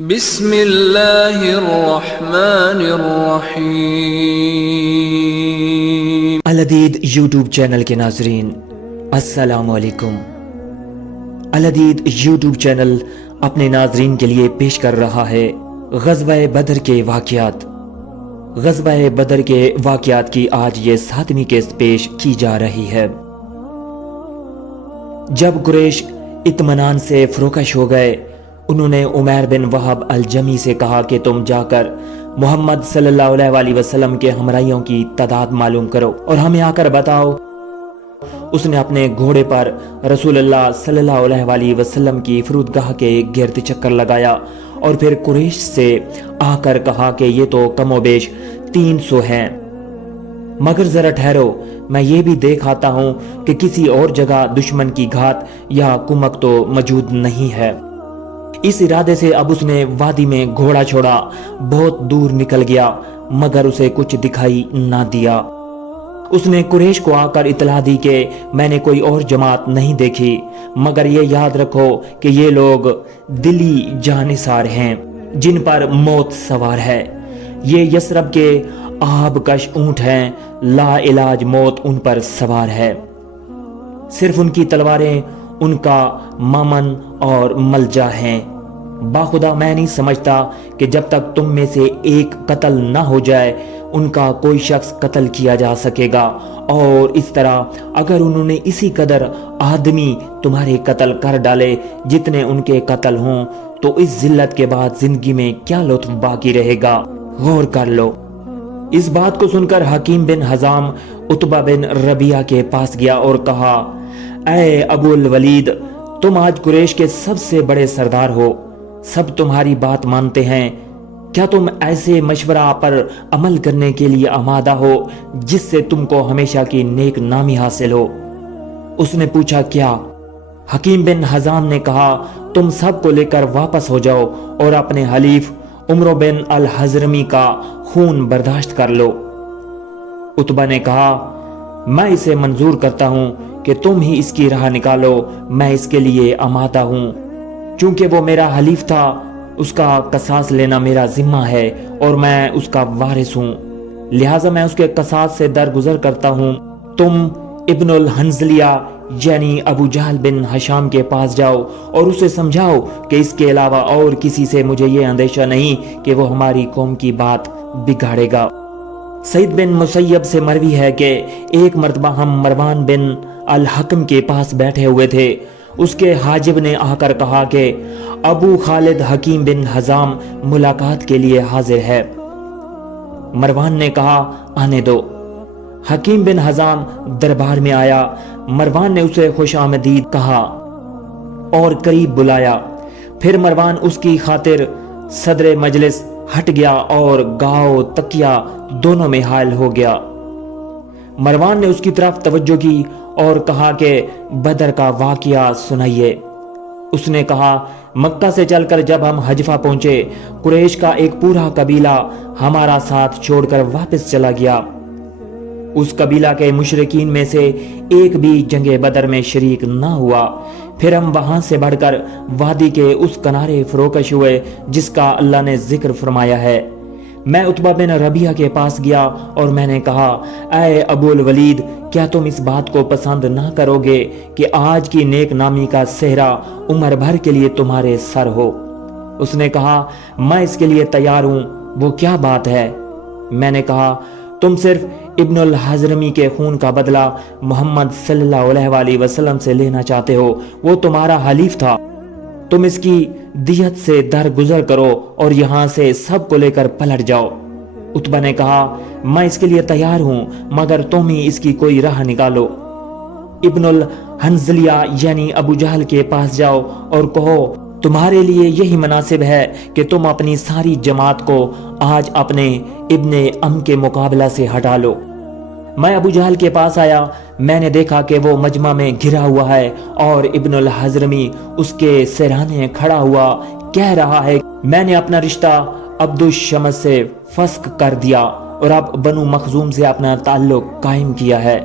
بسم اللہ الرحمن الرحیم۔ الحدید یوٹیوب چینل کے ناظرین السلام علیکم۔ الحدید یوٹیوب چینل اپنے ناظرین کے لیے پیش کر رہا ہے غزوہ بدر کے واقعات۔ غزوہ بدر کے واقعات کی آج یہ 7ویں قسط پیش کی جا رہی ہے۔ جب قریش اطمینان سے فروکش ہو گئے، انہوں نے عمیر بن وہب الجمی سے کہا کہ تم جا کر محمد صلی اللہ علیہ وسلم کے ہمراہیوں کی تعداد معلوم کرو اور ہمیں آ کر بتاؤ۔ اس نے اپنے گھوڑے پر رسول اللہ صلی اللہ علیہ وسلم کی فرودگاہ کے گرد چکر لگایا اور پھر قریش سے آ کر کہا کہ یہ تو کم و بیش 300 ہیں، مگر ذرا ٹھہرو، میں یہ بھی دیکھ آتا ہوں کہ کسی اور جگہ دشمن کی گھات یا کمک تو موجود نہیں ہے۔ اس ارادے سے اب اس نے وادی میں گھوڑا چھوڑا، بہت دور نکل گیا مگر اسے کچھ دکھائی نہ دیا۔ اس نے قریش کو آ کر اطلاع دی کہ میں نے کوئی اور جماعت نہیں دیکھی، مگر یہ یاد رکھو کہ یہ لوگ دلی جانثار ہیں جن پر موت سوار ہے۔ یہ یثرب کے آب کش اونٹ ہیں، لا علاج موت ان پر سوار ہے۔ صرف ان کی تلواریں ان کا مامن اور ملجا ہیں۔ باخدا میں نہیں سمجھتا کہ جب تک تم میں سے ایک قتل نہ ہو جائے ان کا کوئی شخص قتل کیا جا سکے گا، اور اس طرح اگر انہوں نے اسی قدر آدمی تمہارے قتل کر ڈالے جتنے ان کے قتل ہوں تو اس ذلت کے بعد زندگی میں کیا لطف باقی رہے گا؟ غور کر لو۔ اس بات کو سن کر حکیم بن حزام عتبہ بن ربیعہ کے پاس گیا اور کہا، اے ابو الولید، تم آج قریش کے سب سے بڑے سردار ہو، سب تمہاری بات مانتے ہیں، کیا تم ایسے مشورہ پر عمل کرنے کے لیے آمادہ ہو جس سے تم کو ہمیشہ کی نیک نامی حاصل ہو؟ اس نے پوچھا، کیا؟ حکیم بن حزام نے کہا، تم سب کو لے کر واپس ہو جاؤ اور اپنے حلیف عمرو بن الحضرمی کا خون برداشت کر لو۔ عتبہ نے کہا، میں اسے منظور کرتا ہوں کہ تم ہی اس کی راہ نکالو، میں اس کے لیے آمادہ ہوں۔ چونکہ وہ میرا حلیف تھا، اس کا قصاص لینا میرا ذمہ ہے اور میں اس کا وارث ہوں، لہٰذا میں اس کے قصاص سے درگزر کرتا ہوں۔ تم ابن الحنظلیہ یعنی ابو جہل بن ہشام کے پاس جاؤ اور اسے سمجھاؤ کہ اس کے علاوہ اور کسی سے مجھے یہ اندیشہ نہیں کہ وہ ہماری قوم کی بات بگاڑے گا۔ سعید بن مسیب سے مروی ہے کہ ایک مرتبہ ہم مروان بن الحکم کے پاس بیٹھے ہوئے تھے، اس کے حاجب نے آ کر کہا کہ ابو خالد حکیم بن حزام ملاقات کے لیے حاضر ہے۔ مروان نے کہا، آنے دو۔ حکیم بن حزام دربار میں آیا۔ مروان نے اسے خوش آمدید کہا اور قریب بلایا۔ پھر مروان اس کی خاطر صدر مجلس ہٹ گیا اور گاؤ تکیہ دونوں میں حائل ہو گیا۔ مروان نے اس کی طرف توجہ کی اور کہا کہ بدر کا واقعہ سنائیے۔ اس نے کہا، مکہ سے چل کر جب ہم حجفہ پہنچے، قریش کا ایک پورا قبیلہ ہمارا ساتھ چھوڑ کر واپس چلا گیا۔ اس قبیلہ کے مشرکین میں سے ایک بھی جنگ بدر میں شریک نہ ہوا۔ پھر ہم وہاں سے بڑھ کر وادی کے اس کنارے فروکش ہوئے جس کا اللہ نے ذکر فرمایا ہے۔ میں عتبہ بن ربیعہ کے پاس گیا اور میں نے کہا، اے ابو الولید، کیا تم اس بات کو پسند نہ کرو گے کہ آج کی نیک نامی کا صحرا عمر بھر کے لیے تمہارے سر ہو؟ اس نے کہا، میں اس کے لیے تیار ہوں، وہ کیا بات ہے؟ میں نے کہا، تم صرف ابن الحضرمی کے خون کا بدلہ محمد صلی اللہ علیہ وسلم سے لینا چاہتے ہو، وہ تمہارا حلیف تھا، تم اس کی دیت سے درگزر کرو اور یہاں سے سب کو لے کر پلٹ جاؤ۔ عتبہ نے کہا، میں اس کے لیے تیار ہوں، مگر تم ہی اس کی کوئی راہ نکالو۔ ابن الحنظلیہ یعنی ابو جہل کے پاس جاؤ اور کہو، تمہارے لیے یہی مناسب ہے کہ تم اپنی ساری جماعت کو آج اپنے ابن ام کے مقابلہ سے ہٹا لو۔ میں ابو جہل کے پاس آیا، میں نے دیکھا کہ وہ مجمع میں گھرا ہوا ہے اور ابن الحضرمی اس کے سرانے کھڑا ہوا کہہ رہا ہے، میں نے اپنا رشتہ عبد الشمس سے فسخ کر دیا اور اب بنو مخزوم سے اپنا تعلق قائم کیا ہے۔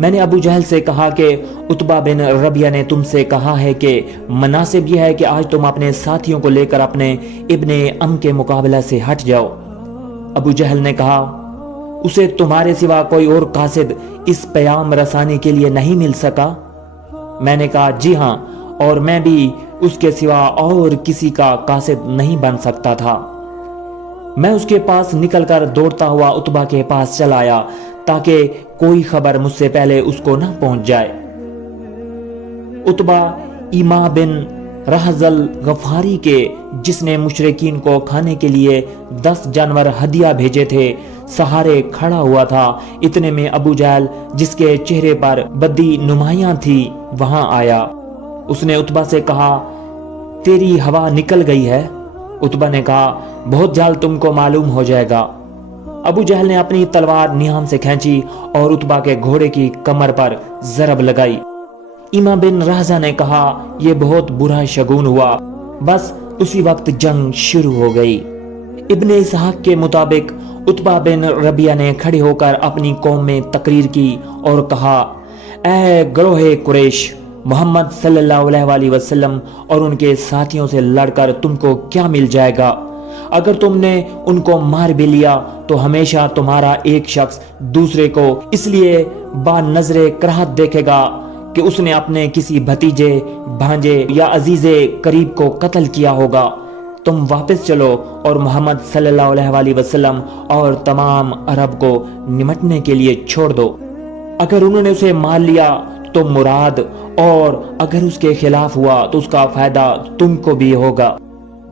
میں نے ابو جہل سے کہا کہ عتبہ بن ربیہ نے تم سے کہا ہے کہ مناسب یہ ہے کہ آج تم اپنے ساتھیوں کو لے کر اپنے ابن ام کے مقابلہ سے ہٹ جاؤ۔ ابو جہل نے کہا اسے تمہارے سوا کوئی اور قاصد اس پیام رسانی کے لیے نہیں مل سکا؟ میں نے کہا جی ہاں، اور میں بھی اس کے سوا اور کسی کا قاصد نہیں بن سکتا تھا۔ میں اس کے پاس نکل کر دوڑتا ہوا عتبہ کے پاس چلا آیا تاکہ کوئی خبر مجھ سے پہلے اس کو نہ پہنچ جائے۔ عتبہ ایما بن رحزل غفاری کے، جس نے مشرکین کو کھانے کے لیے 10 جانور ہدیہ بھیجے تھے، سہارے کھڑا ہوا تھا۔ اتنے میں ابو جہل، جس کے چہرے پر بدی نمایاں تھی، وہاں آیا۔ اس نے عتبہ سے کہا تیری ہوا نکل گئی ہے۔ عتبہ نے کہا بہت جلد تم کو معلوم ہو جائے گا۔ ابو جہل نے اپنی تلوار نیام سے کھینچی اور عتبہ کے گھوڑے کی کمر پر ضرب لگائی۔ ایما بن رحزہ نے کہا یہ بہت برا شگون ہوا۔ بس اسی وقت جنگ شروع ہو گئی۔ ابن اسحاق کے مطابق عتبہ بن ربیہ نے کھڑے ہو کر اپنی قوم میں تقریر کی اور کہا اے گروہ قریش، محمد صلی اللہ علیہ وآلہ وسلم اور ان کے ساتھیوں سے لڑ کر تم کو کیا مل جائے گا؟ اگر تم نے ان کو مار بھی لیا تو ہمیشہ تمہارا ایک شخص دوسرے کو اس لیے با نظر کراہت دیکھے گا کہ اس نے اپنے کسی بھتیجے، بھانجے یا عزیز قریب کو قتل کیا ہوگا۔ تم واپس چلو اور محمد صلی اللہ علیہ وآلہ وسلم اور تمام عرب کو نمٹنے کے لیے چھوڑ دو۔ اگر انہوں نے اسے مار لیا تو مراد، اور اگر اس کے خلاف ہوا تو اس کا فائدہ تم کو بھی ہوگا۔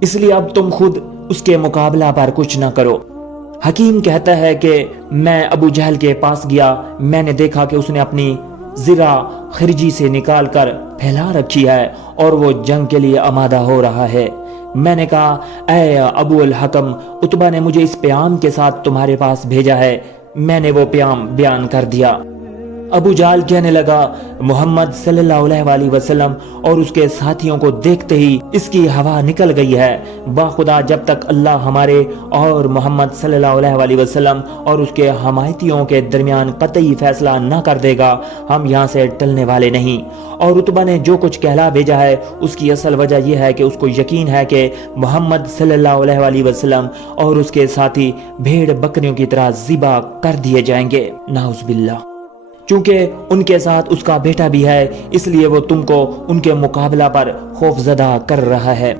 اس لیے اب تم خود اس کے مقابلہ پر کچھ نہ کرو۔ حکیم کہتا ہے کہ میں ابو جہل کے پاس گیا، میں نے دیکھا کہ اس نے اپنی زرہ خرجی سے نکال کر پھیلا رکھی ہے اور وہ جنگ کے لیے آمادہ ہو رہا ہے۔ میں نے کہا اے ابو الحکم، عتبہ نے مجھے اس پیام کے ساتھ تمہارے پاس بھیجا ہے۔ میں نے وہ پیام بیان کر دیا۔ ابو جہل کہنے لگا محمد صلی اللہ علیہ وآلہ وسلم اور اس کے ساتھیوں کو دیکھتے ہی اس کی ہوا نکل گئی ہے۔ باخدا جب تک اللہ ہمارے اور محمد صلی اللہ علیہ وآلہ وسلم اور اس کے حمایتیوں کے درمیان قطعی فیصلہ نہ کر دے گا، ہم یہاں سے ٹلنے والے نہیں۔ اور عتبہ نے جو کچھ کہلا بھیجا ہے اس کی اصل وجہ یہ ہے کہ اس کو یقین ہے کہ محمد صلی اللہ علیہ وآلہ وسلم اور اس کے ساتھی بھیڑ بکریوں کی طرح ذبح کر دیے جائیں گے، نعوذ باللہ۔ چونکہ ان کے ساتھ اس کا بیٹا بھی ہے، اس لیے وہ تم کو ان کے مقابلہ پر خوف زدہ کر رہا ہے۔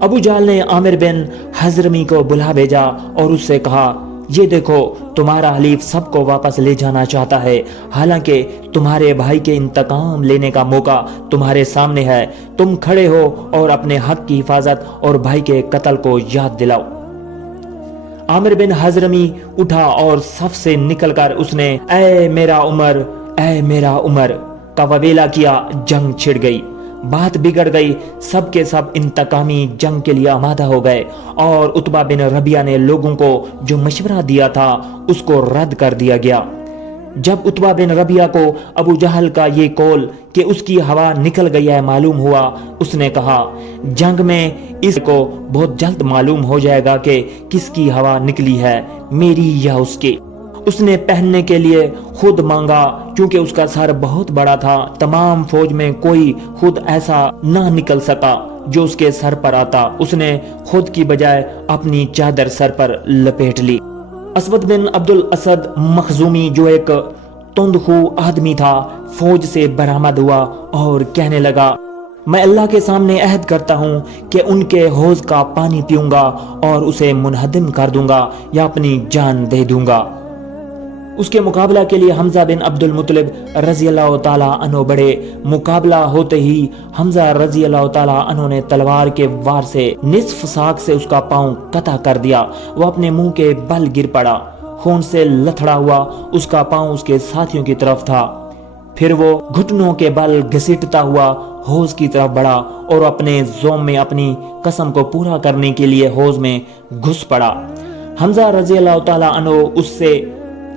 ابو جہل نے عامر بن حضرمی کو بلا بھیجا اور اس سے کہا یہ دیکھو تمہارا حلیف سب کو واپس لے جانا چاہتا ہے، حالانکہ تمہارے بھائی کے انتقام لینے کا موقع تمہارے سامنے ہے۔ تم کھڑے ہو اور اپنے حق کی حفاظت اور بھائی کے قتل کو یاد دلاؤ۔ عامر بن حضرمی اٹھا اور صف سے نکل کر اس نے اے میرا عمر، اے میرا عمر کا وویلا کیا۔ جنگ چھڑ گئی، بات بگڑ گئی، سب کے سب انتقامی جنگ کے لیے آمادہ ہو گئے، اور عتبہ بن ربیہ نے لوگوں کو جو مشورہ دیا تھا اس کو رد کر دیا گیا۔ جب عتبہ بن ربیہ کو ابو جہل کا یہ قول کہ اس کی ہوا نکل گئی ہے معلوم ہوا، اس نے کہا جنگ میں اس کو بہت جلد معلوم ہو جائے گا کہ کس کی ہوا نکلی ہے، میری یا اس کی۔ اس نے پہننے کے لیے خود مانگا، کیونکہ اس کا سر بہت بڑا تھا، تمام فوج میں کوئی خود ایسا نہ نکل سکا جو اس کے سر پر آتا۔ اس نے خود کی بجائے اپنی چادر سر پر لپیٹ لی۔ اسود بن عبد الاسد مخزومی، جو ایک تندخو آدمی تھا، فوج سے برآمد ہوا اور کہنے لگا میں اللہ کے سامنے عہد کرتا ہوں کہ ان کے حوض کا پانی پیوں گا اور اسے منہدم کر دوں گا یا اپنی جان دے دوں گا۔ اس کے مقابلہ کے لیے حمزہ بن عبد المطلب رضی اللہ تعالیٰ عنہ بڑھے۔ مقابلہ ہوتے ہی حمزہ رضی اللہ تعالیٰ عنہ نے تلوار کے وار سے نصف ساق سے اس کا پاؤں قطع کر دیا۔ وہ اپنے منہ کے بل گر پڑا، خون سے لتھڑا ہوا اس کا پاؤں اس کے ساتھیوں کی طرف تھا۔ پھر وہ گھٹنوں کے بل گھسیٹتا ہوا حوض کی طرف بڑھا اور اپنے زوم میں اپنی قسم کو پورا کرنے کے لیے حوض میں گھس پڑا۔ حمزہ رضی اللہ تعالیٰ عنہ اس سے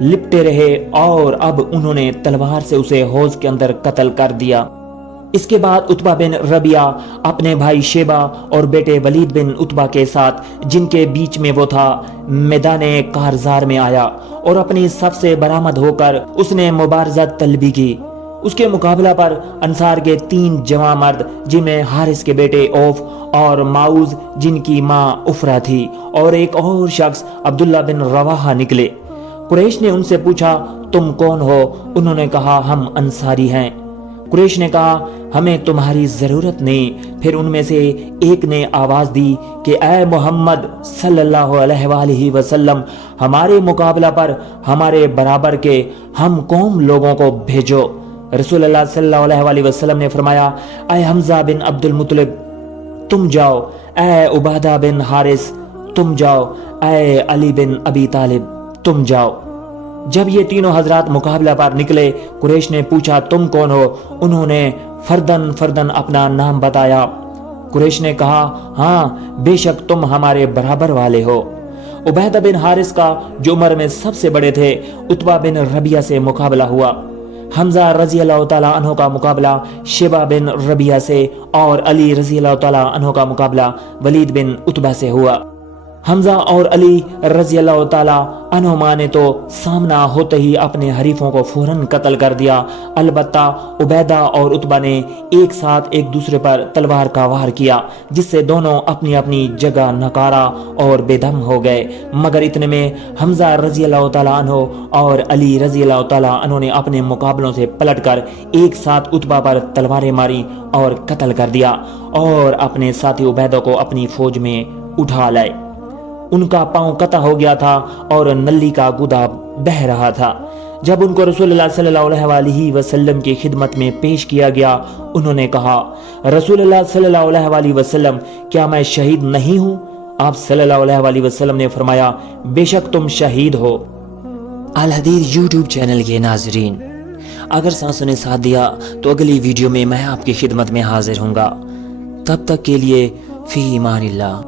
لپٹے رہے اور اب انہوں نے تلوار سے اسے حوض کے اندر قتل کر دیا۔ اس کے بعد عتبہ بن ربیعہ اپنے بھائی شیبہ اور بیٹے ولید بن عتبہ کے ساتھ، جن کے بیچ میں وہ تھا، میدان کارزار میں آیا اور اپنی صف سے برآمد ہو کر اس نے مبارزت طلبی کی۔ اس کے مقابلہ پر انصار کے 3 جوان مرد، جن میں حارث کے بیٹے اوف اور معوذ جن کی ماں افرا تھی، اور ایک اور شخص عبداللہ بن رواحہ نکلے۔ قریش نے ان سے پوچھا، تم کون ہو؟ انہوں نے کہا، ہم انصاری ہیں۔ قریش نے کہا، ہمیں تمہاری ضرورت نہیں۔ پھر ان میں سے ایک نے آواز دی کہ اے محمد صلی اللہ علیہ وآلہ وسلم، ہمارے مقابلہ پر ہمارے برابر کے ہم قوم لوگوں کو بھیجو۔ رسول اللہ صلی اللہ علیہ وآلہ وسلم نے فرمایا، اے حمزہ بن عبد المطلب تم جاؤ، اے عبادہ بن حارث تم جاؤ، اے علی بن ابی طالب تم جاؤ۔ جب یہ تینوں حضرات مقابلہ پر نکلے، قریش نے پوچھا، تم کون ہو؟ انہوں نے فردن فردن اپنا نام بتایا۔ قریش نے کہا، ہاں بے شک تم ہمارے برابر والے ہو۔ عبیدہ بن حارث کا، جو عمر میں سب سے بڑے تھے، عتبہ بن ربیعہ سے مقابلہ ہوا۔ حمزہ رضی اللہ تعالیٰ عنہ کا مقابلہ شیبہ بن ربیعہ سے، اور علی رضی اللہ تعالیٰ عنہ کا مقابلہ ولید بن عتبہ سے ہوا۔ حمزہ اور علی رضی اللہ تعالیٰ عنہما نے تو سامنا ہوتے ہی اپنے حریفوں کو فوراً قتل کر دیا، البتہ عبیدہ اور عتبہ نے ایک ساتھ ایک دوسرے پر تلوار کا وار کیا، جس سے دونوں اپنی اپنی جگہ ناکارہ اور بے دم ہو گئے، مگر اتنے میں حمزہ رضی اللہ تعالیٰ عنہ اور علی رضی اللہ تعالیٰ عنہ نے اپنے مقابلوں سے پلٹ کر ایک ساتھ عتبہ پر تلواریں ماری اور قتل کر دیا، اور اپنے ساتھی عبیدہ کو اپنی فوج میں اٹھا لائے۔ ان کا پاؤں قطع ہو گیا تھا اور نلی کا گودا بہہ رہا تھا۔ جب ان کو رسول اللہ صلی اللہ علیہ وآلہ وسلم کی خدمت میں پیش کیا گیا، انہوں نے کہا، رسول اللہ صلی اللہ علیہ وآلہ وسلم، کیا میں شہید نہیں ہوں؟ آپ صلی اللہ علیہ وآلہ وسلم نے فرمایا، بے شک تم شہید ہو۔ الحدیث یوٹیوب چینل کے ناظرین، اگر سانسوں نے ساتھ دیا تو اگلی ویڈیو میں آپ کی خدمت میں حاضر ہوں گا۔ تب تک کے لیے فی امان اللہ۔